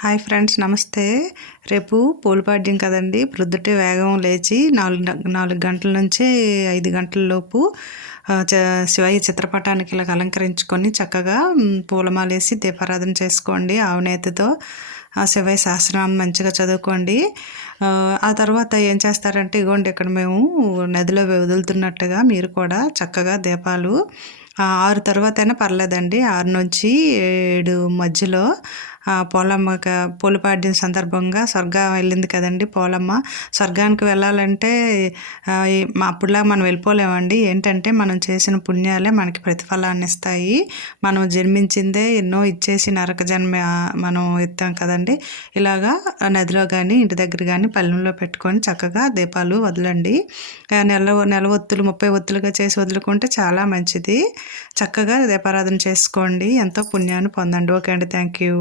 Hi friends, నమస్తే. రేపు పోలిపాడ్యం కదండి. ప్రొద్దుటే వేగం లేచి 4 గంటల నుంచి 5 గంటల లోపు శివయ్య చిత్రపటానికి ఇలా అలంకరించుకొని చక్కగా పూలమాలేసి దీపారాధన చేసుకోండి. ఆవునేతితో శివయ్య సహస్రనామం మంచిగా చదువుకోండి. ఆ తర్వాత ఏం చేస్తారంటే, ఇగోండి ఇక్కడ మేము నదిలో వదులుతున్నట్టుగా మీరు కూడా చక్కగా దీపాలు 6 తర్వాత అయినా పర్లేదండి. 6 నుంచి 7 మధ్యలో పోలిపాడ్యం సందర్భంగా స్వర్గం వెళ్ళింది కదండి పోలమ్మ. స్వర్గానికి వెళ్ళాలంటే అప్పుడులా మనం వెళ్ళిపోలేమండి. ఏంటంటే మనం చేసిన పుణ్యాలే మనకి ప్రతిఫలాన్ని ఇస్తాయి. మనం జన్మించిందే ఎన్నో ఇచ్చేసి నరక జన్మ మనం ఎత్తాం కదండి. ఇలాగా నదిలో కానీ ఇంటి దగ్గర కానీ పళ్ళెంలో పెట్టుకొని చక్కగా దీపాలు వదలండి. నెల ఒత్తులు 30 ఒత్తులుగా చేసి వదులుకుంటే చాలా మంచిది. చక్కగా దీపారాధన చేసుకోండి. ఎంతో పుణ్యాన్ని పొందండి. ఓకే అండి, థ్యాంక్ యూ.